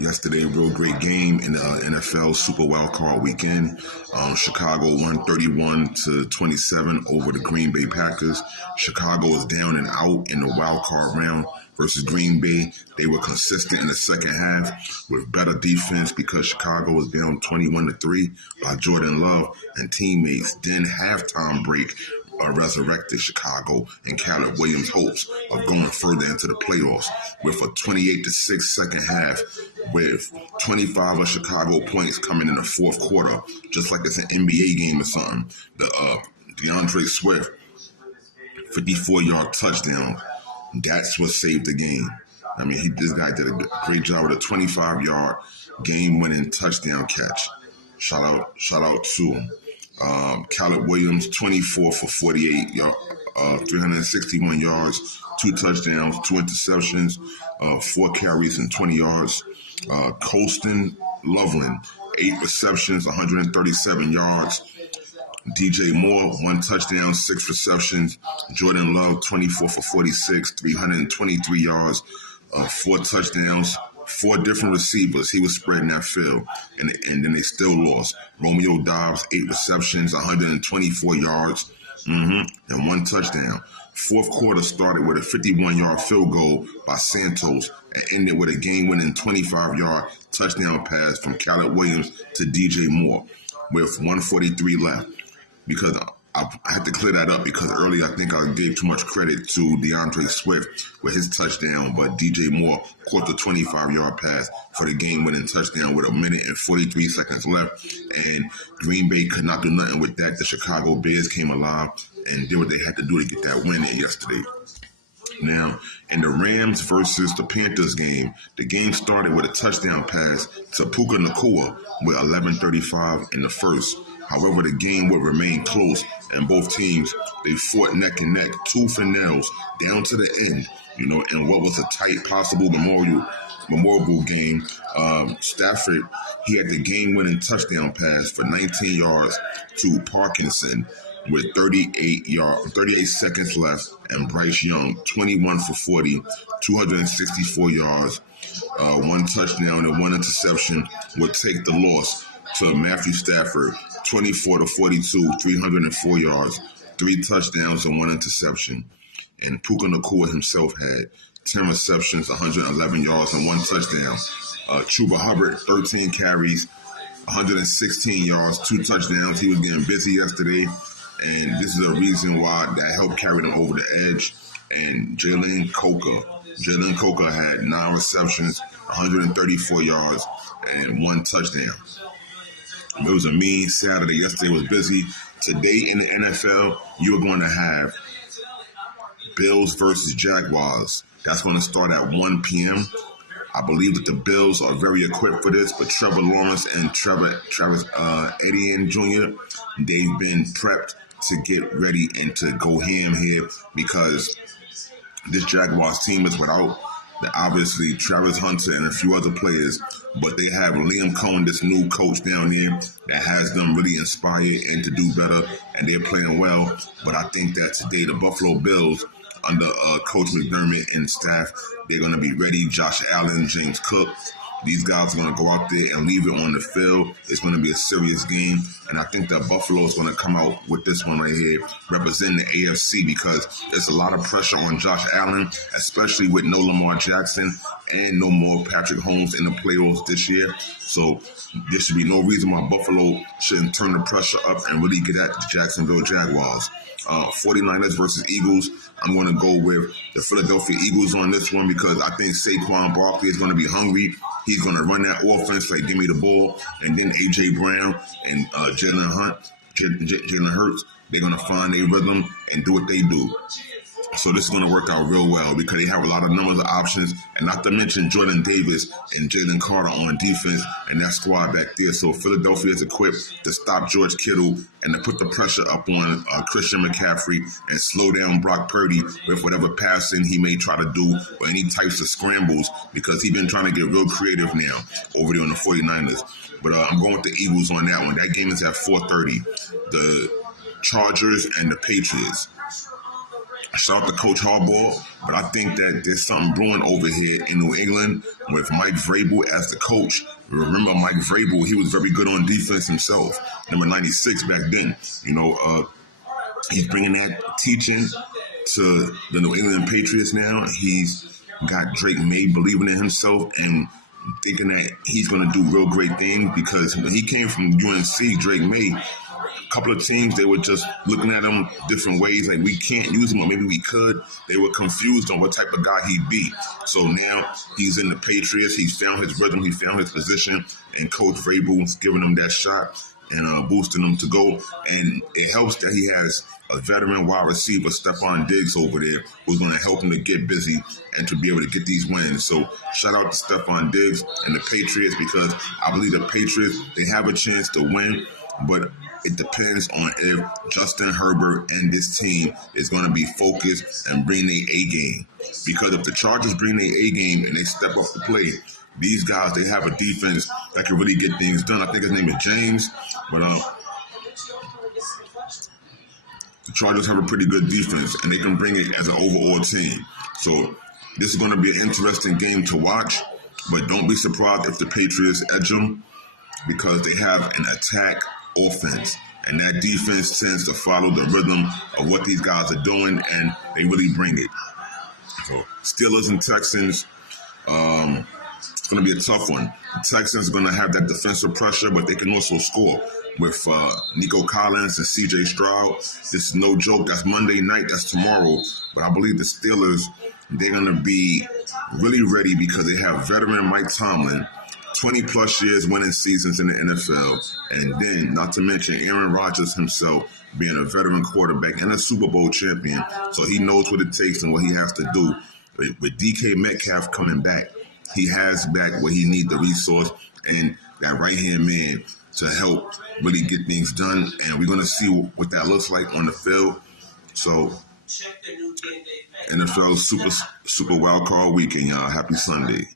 Yesterday, real great game in the NFL Super Wild Card Weekend. Chicago won 31-27 over the Green Bay Packers. Chicago is down and out in the wild card round versus Green Bay. They were consistent in the second half with better defense because Chicago was down 21-3 by Jordan Love and teammates. Then halftime break resurrected Chicago and Caleb Williams' hopes of going further into the playoffs with a 28-6 second half with 25 of Chicago points coming in the fourth quarter, just like it's an NBA game or something. The DeAndre Swift 54-yard touchdown. That's what saved the game. I mean, this guy did a great job with a 25-yard game-winning touchdown catch. Shout out to him. Caleb Williams, 24 for 48, 361 yards, 2 touchdowns, 2 interceptions, 4 carries and 20 yards. Colston Loveland, 8 receptions, 137 yards. DJ Moore, 1 touchdown, 6 receptions. Jordan Love, 24 for 46, 323 yards, 4 touchdowns. 4 different receivers. He was spreading that field, and then they still lost. Romeo Doubs, 8 receptions, 124 yards, and 1 touchdown. Fourth quarter started with a 51-yard field goal by Santos and ended with a game-winning 25-yard touchdown pass from Caleb Williams to DJ Moore with 1:43 left. Because I had to clear that up because earlier I think I gave too much credit to DeAndre Swift with his touchdown, but DJ Moore caught the 25-yard pass for the game-winning touchdown with 1 minute and 43 seconds left, and Green Bay could not do nothing with that. The Chicago Bears came alive and did what they had to do to get that win yesterday. Now, in the Rams versus the Panthers game, the game started with a touchdown pass to Puka Nacua with 11:35 in the first. However, the game would remain close, and both teams, they fought neck and neck, tooth and nails, down to the end, in what was a tight, possible memorable game. Stafford, he had the game-winning touchdown pass for 19 yards to Parkinson with 38 seconds left, and Bryce Young, 21 for 40, 264 yards, 1 touchdown and 1 interception, would take the loss to Matthew Stafford, 24-42, 304 yards, 3 touchdowns and 1 interception. And Puka Nacua himself had 10 receptions, 111 yards and 1 touchdown. Chuba Hubbard, 13 carries, 116 yards, 2 touchdowns. He was getting busy yesterday, and this is a reason why that helped carry them over the edge. And Jalen Coker had 9 receptions, 134 yards, and 1 touchdown. It was a mean Saturday. Yesterday was busy. Today in the NFL, you are going to have Bills versus Jaguars. That's going to start at 1 p.m. I believe that the Bills are very equipped for this, but Trevor Lawrence and Travis Etienne Jr., they've been prepped to get ready and to go ham here because this Jaguars team is without obviously Travis Hunter and a few other players, but they have Liam Cohen, this new coach down there that has them really inspired and to do better, and they're playing well. But I think that today the Buffalo Bills, under Coach McDermott and staff, they're going to be ready. Josh Allen, James Cook, these guys are going to go out there and leave it on the field. It's going to be a serious game, and I think that Buffalo is going to come out with this one right here, representing the AFC, because there's a lot of pressure on Josh Allen, especially with no Lamar Jackson and no more Patrick Mahomes in the playoffs this year. So there should be no reason why Buffalo shouldn't turn the pressure up and really get at the Jacksonville Jaguars. 49ers versus Eagles. I'm going to go with the Philadelphia Eagles on this one because I think Saquon Barkley is going to be hungry. He's going to run that offense like give me the ball, and then A.J. Brown and Jalen Hurts, they're going to find their rhythm and do what they do. So this is going to work out real well because they have a lot of numbers of options, and not to mention Jordan Davis and Jalen Carter on defense and that squad back there. So Philadelphia is equipped to stop George Kittle and to put the pressure up on Christian McCaffrey and slow down Brock Purdy with whatever passing he may try to do or any types of scrambles because he's been trying to get real creative now over there on the 49ers. But I'm going with the Eagles on that one. That game is at 4:30. The Chargers and the Patriots. Shout out to Coach Harbaugh, but I think that there's something brewing over here in New England with Mike Vrabel as the coach. Remember Mike Vrabel, he was very good on defense himself, number 96 back then. He's bringing that teaching to the New England Patriots now. He's got Drake May believing in himself and thinking that he's going to do real great things, because when he came from UNC, Drake May, a couple of teams, they were just looking at him different ways, like we can't use him, or maybe we could. They were confused on what type of guy he'd be. So now he's in the Patriots. He's found his rhythm. He found his position, and Coach Vrabel's giving him that shot and boosting him to go. And it helps that he has a veteran wide receiver, Stephon Diggs, over there, who's going to help him to get busy and to be able to get these wins. So shout out to Stephon Diggs and the Patriots, because I believe the Patriots, they have a chance to win, but it depends on if Justin Herbert and this team is going to be focused and bring their A game. Because if the Chargers bring their A game and they step up the play, these guys, they have a defense that can really get things done. I think his name is James, but the Chargers have a pretty good defense, and they can bring it as an overall team. So this is going to be an interesting game to watch, but don't be surprised if the Patriots edge them, because they have an attack offense, and that defense tends to follow the rhythm of what these guys are doing, and they really bring it. So Steelers and Texans, it's going to be a tough one. The Texans are going to have that defensive pressure, but they can also score with Nico Collins and C.J. Stroud. This is no joke. That's Monday night. That's tomorrow. But I believe the Steelers, they're going to be really ready, because they have veteran Mike Tomlin, 20-plus years winning seasons in the NFL, and then, not to mention, Aaron Rodgers himself being a veteran quarterback and a Super Bowl champion. So he knows what it takes and what he has to do. With DK Metcalf coming back, he has back where he needs the resource and that right-hand man to help really get things done. And we're going to see what that looks like on the field. So NFL Super Wild Card Weekend, y'all. Happy Sunday.